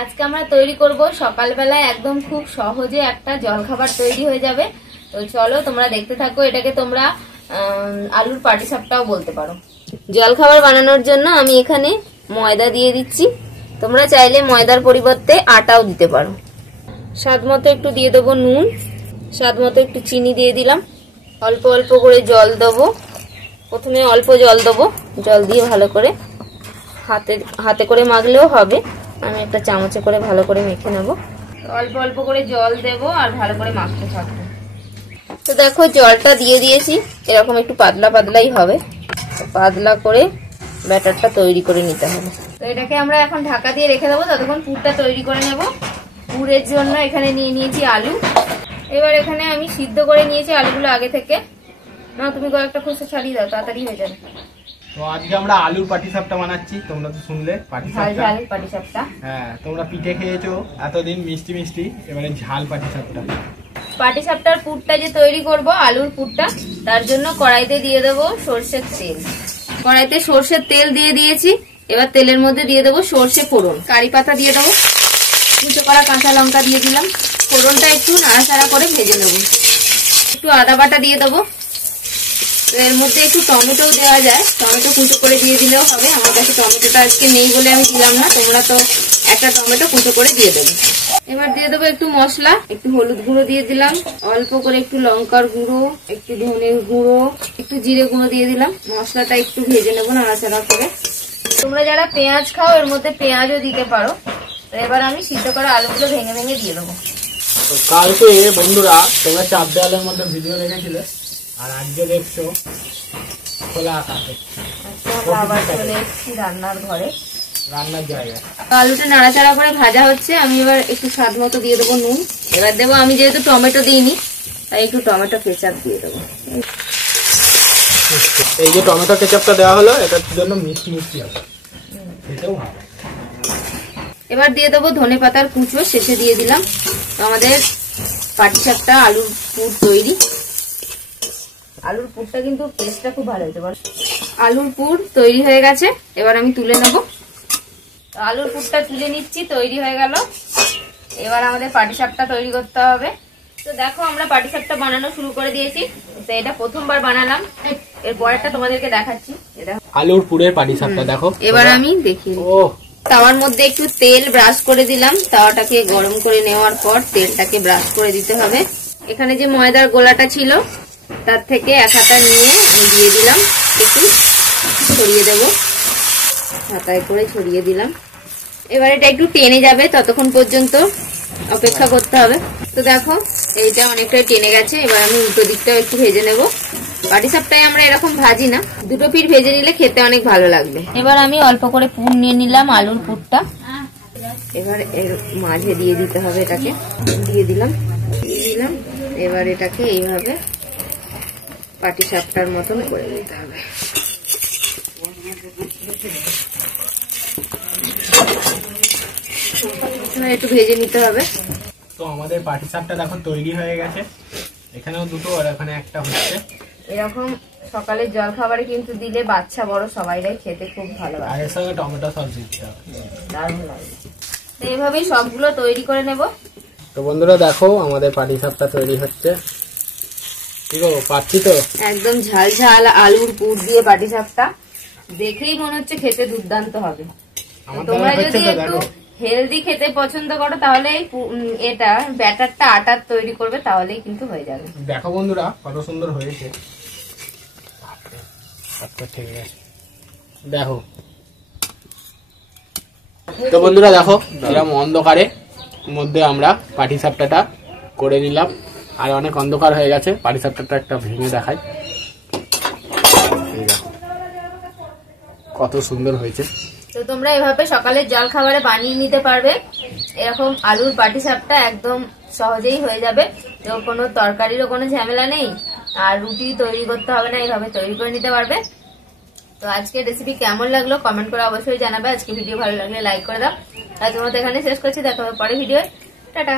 আজকে আমরা তৈরি করব সকালবেলায় একদম খুব সহজে একটা জলখাবার তৈরি হয়ে যাবে। তো চলো তোমরা দেখতে থাকো। এটাকে তোমরা আলুর পাটিসাপটাও বলতে পারো। জলখাবার বানানোর জন্য আমি এখানে ময়দা দিয়ে দিচ্ছি। তোমরা চাইলে ময়দার পরিবর্তে আটাও দিতে পারো। স্বাদ মতো একটু দিয়ে দেবো নুন, স্বাদ মতো একটু চিনি দিয়ে দিলাম। অল্প অল্প করে জল দেবো। প্রথমে অল্প জল দেবো, জল দিয়ে ভালো করে হাতে করে মাখলেও হবে। আমি একটা চামচে করে ভালো করে মেখে নেব। অল্প অল্প করে জল দেব আর ভালো করে মাখতে থাকবো। তো দেখো জলটা দিয়ে দিয়েছি, এরকম একটু পাতলা পাতলাই হবে। পাতলা করে ব্যাটারটা তৈরি করে নিতে হবে। তো এটাকে আমরা এখন ঢাকা দিয়ে রেখে দেবো, ততক্ষণ পুরটা তৈরি করে নেব। পুরের জন্য এখানে নিয়ে নিয়েছি আলু। এবার এখানে আমি সিদ্ধ করে নিয়েছি আলুগুলো আগে থেকে। না তুমি কয়েকটা খোসা ছাড়িয়ে দাও, তাড়াতাড়ি হয়ে যাবে। তো আজকে আমরা আলুর পাটিসাপটা বানাচ্ছি। তোমরা তো শুনলে পাটিসাপটা। হ্যাঁ, তোমরা পিঠে খেয়েছো এতদিন মিষ্টি মিষ্টি, এবারে ঝাল পাটিসাপটা। পাটিসাপটার পুরটা যে তৈরি করব, আলুর পুরটা, তার জন্য কড়াইতে দিয়ে দেবো সরষের তেল। কড়াইতে সরষের তেল দিয়ে দিয়েছি। এবার তেলের মধ্যে দিয়ে দেবো সরষে ফোড়ন, কারি পাতা দিয়ে দেবো, কুচো করা কাঁচা লঙ্কা দিয়ে দিলাম। ফোড়নটা একটু নাড়াচাড়া করে ভেজে নেব। একটু আদা বাটা দিয়ে দেবো। এর মধ্যে একটু টমেটোও দেওয়া যায়, টমেটো কুচো করে দিয়ে দিলেও হবে। আমার কাছে টমেটোটা আজকে নেই বলে আমি দিলাম না, তোমরা তো একটা টমেটো কুচো করে দিয়ে দেবে। এবার দিয়ে দেবো একটু মশলা, একটু হলুদ গুঁড়ো দিয়ে দিলাম, অল্প করে একটু লঙ্কার গুঁড়ো, একটু ধনের গুঁড়ো, একটু জিরে গুঁড়ো দিয়ে দিলাম। মশলাটা একটু ভেজে নেবো নাড়াচাড়া করে। তোমরা যারা পেঁয়াজ খাও এর মধ্যে পেঁয়াজও দিতে পারো। তো এবার আমি সিদ্ধ করা আলুগুলো ভেঙে ভেঙে দিয়ে দেবো। তো কালকে বন্ধুরা তোমরা চার দেওয়ালের মধ্যে ভিডিও দেখেছিলে, আর আজকে দেখছো খোলা আকাশে। আবার চলে এসেছি রান্নার ঘরে, রান্নার জায়গায়। আলুটা নাড়াচাড়া করে ভাজা হচ্ছে। আমি এবার একটু স্বাদ মতো দিয়ে দেবো নুন। এবার দেবো, আমি যেহেতু টমেটো দিইনি তাই একটু টমেটো কেচাপ দিয়ে দেবো। এই যে টমেটো কেচাপটা দেওয়া হলো, এটার জন্য মিষ্টি মিষ্টি হবে, খেতেও ভালো। এবার দিয়ে দেবো ধনে পাতার কুচো, শেষে দিয়ে দিলাম। আমাদের পাটিসাপটা আলুর পুর তৈরি। আলুর পুরটা কিন্তু টেস্টটা খুব ভালো হয়েছে। আলুর পুর তৈরি হয়ে গেছে, এবার আমি তুলে নেব। আলুর পুরটা তুলে নিচ্ছি, তৈরি হয়ে গেল। এবার আমাদের পাটিসাপটা তৈরি করতে হবে। তো দেখো আমরা পাটিসাপটা বানানো শুরু করে দিয়েছি। তো এটা প্রথমবার বানালাম, এর পরেরটা তোমাদেরকে দেখাচ্ছি। আলুর পুরের পাটিসাপটা দেখো। এবার আমি দেখি, তাওয়ার মধ্যে একটু তেল ব্রাশ করে দিলাম। তাওয়াটাকে গরম করে নেওয়ার পর তেলটাকে ব্রাশ করে দিতে হবে। এখানে যে ময়দার গোলাটা ছিল তার থেকে এক হাতা নিয়ে আমি দিয়ে দিলাম, একটু ছড়িয়ে দেব, হাতায় করে ছড়িয়ে দিলাম। এবার এটা একটু টেনে যাবে, ততক্ষণ পর্যন্ত অপেক্ষা করতে হবে। তো দেখো এইটা অনেকটাই টেনে গেছে। এবার আমি উল্টো দিকটাও একটু ভেজে নেব। পাটিসাপটায় আমরা এরকম ভাজি না, দুটো পিঠ ভেজে নিলে খেতে অনেক ভালো লাগবে। এবার আমি অল্প করে পুর নিয়ে নিলাম, আলুর পুরটা। এবার এর মাঝে দিয়ে দিতে হবে, এটাকে দিয়ে দিলাম। এবার এটাকে এইভাবে পাটিসাপটার মতন করে দিতে হবে। একটু ভেজে নিতে হবে। তো আমাদের পাটিসাপটা দেখো তৈরি হয়ে গেছে। এখানেও দুটো আর এখানে একটা হচ্ছে। এরকম সকালের জল খাবারে কিন্তু দিলে বাচ্চা বড় সবাইরাই খেতে খুব ভালো লাগে। আর এর সঙ্গে টমেটো সস দিতে হবে, দারুণ লাগে। তো এইভাবেই সবগুলো তৈরি করে নেব। তো বন্ধুরা দেখো আমাদের পাটিসাপটা তৈরি হচ্ছে। কি গো, পাচ্ছি তো? একদম ঝাল ঝাল আলুর পুর দিয়ে পাটিসাপটা দেখেই মনে হচ্ছে খেতে দুর্দান্ত হবে। তোমরা যদি একটু হেলদি খেতে পছন্দ করো তাহলে এটা ব্যাটারটা আটার তৈরি করবে, তাহলেই কিন্তু হয়ে যাবে। দেখো বন্ধুরা কত সুন্দর হয়েছে। দেখো তো বন্ধুরা দেখো এরকম অন্ধকারে মধ্যে আমরা পাটিসাপটাটা করে নিলাম। আর অনেক অন্ধকার হয়ে গেছে, পাটিসাপটাটা একটা ভেঙে দেখাই। কত সুন্দর হয়েছে। তো তোমরা এভাবে সকালের জল খাবারে বানিয়ে নিতে পারবে। এরকম আলুর পাটিসাপটা একদম সহজেই হয়ে যাবে। তো কোনো তরকারিরও কোনো ঝামেলা নেই, আর রুটি তৈরি করতে হবে না, এইভাবে তৈরি করে নিতে পারবে। তো আজকের রেসিপি কেমন লাগলো কমেন্ট করে অবশ্যই জানাবে। আজকে ভিডিও ভালো লাগলে লাইক করে দাও। আজ তোমাদের এখানে শেষ করছি, দেখা হবে পরে ভিডিও। টাটা।